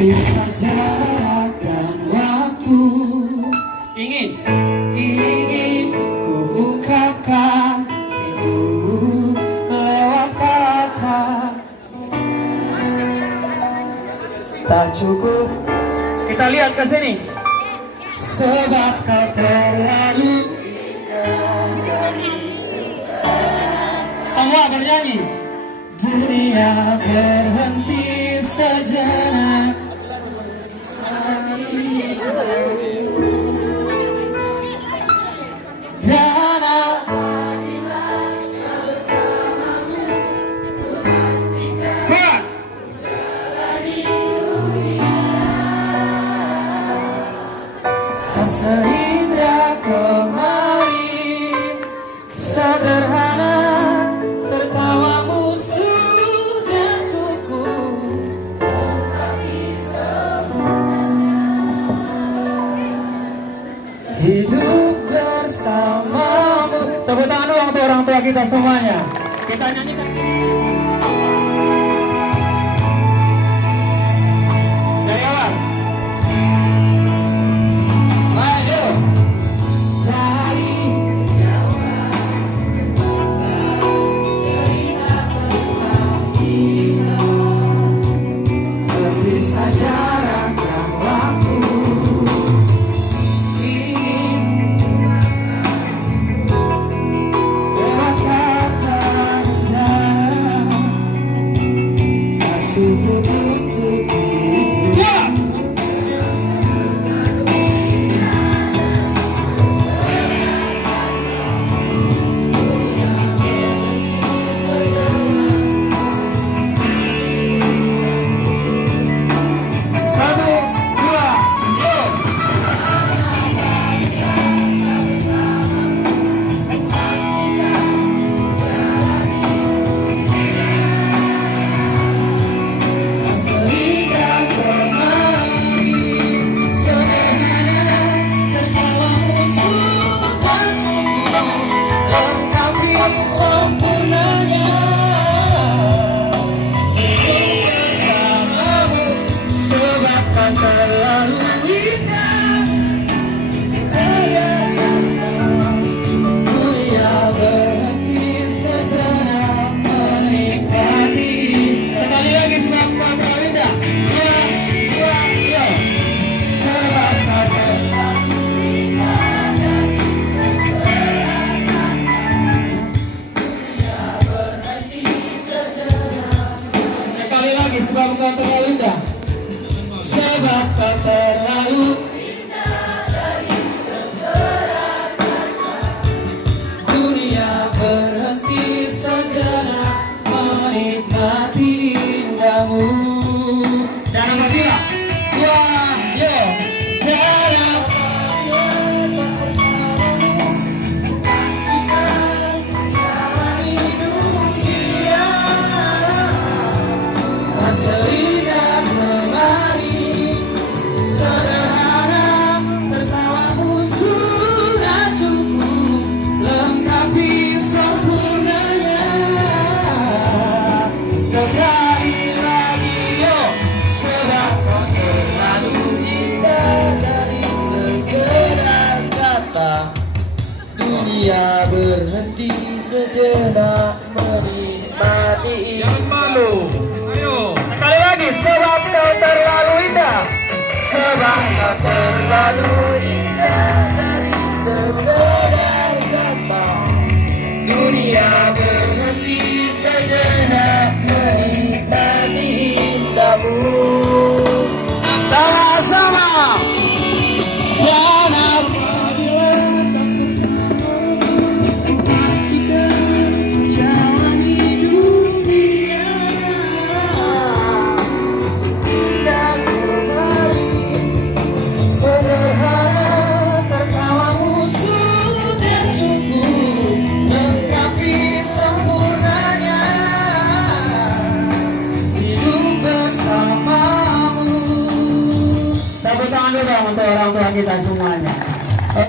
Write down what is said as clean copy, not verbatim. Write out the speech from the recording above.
Hampir saja dan waktu ingin ku ungkapkan rindu lewat kata. Tak cukup kita lihat ke sini, sebab kau terlalu indah. Semua bernyanyi. Dunia berhenti sejenak. Dan kuat. Tak seindah kemarin, sederhana tertawamu sudah cukup. Hidup bersamamu. Tepuk tangan dulu untuk orang tua kita semuanya. Kita nyanyikan. Dari awal. Maju. Dari lebih saja rangkang waktu. Cukup untuk hidup. Satu, dua, go. Seindah kemarin, sederhana tertawamu sudah cukup. Lengkapi sempurnanya hidup bersamamu, sebab kau terlalu indah. Dunia berhenti sejenak menikmati. Sekali lagi sebab kau terlalu indah. Dua, yo. Sebab kau terlalu sekali lagi sebab kau terlalu indah. Sebab kau terlalu dunia berhenti sejenak menikmati indahmu. Dan nomor tiga. Dua, yo. Dan tak bersamamu, ku pastikan jalani dunia. Seindah kemarin, sederhana tertawamu sudah cukup. Lengkapi sempurnanya. Sekali lagi yo, sebab kau terlalu indah. Dari sekedar kata, dunia berhenti sejenak menikmati. Jangan malu. Sekali lagi, sebab kau terlalu indah. Sebab kau terlalu indah.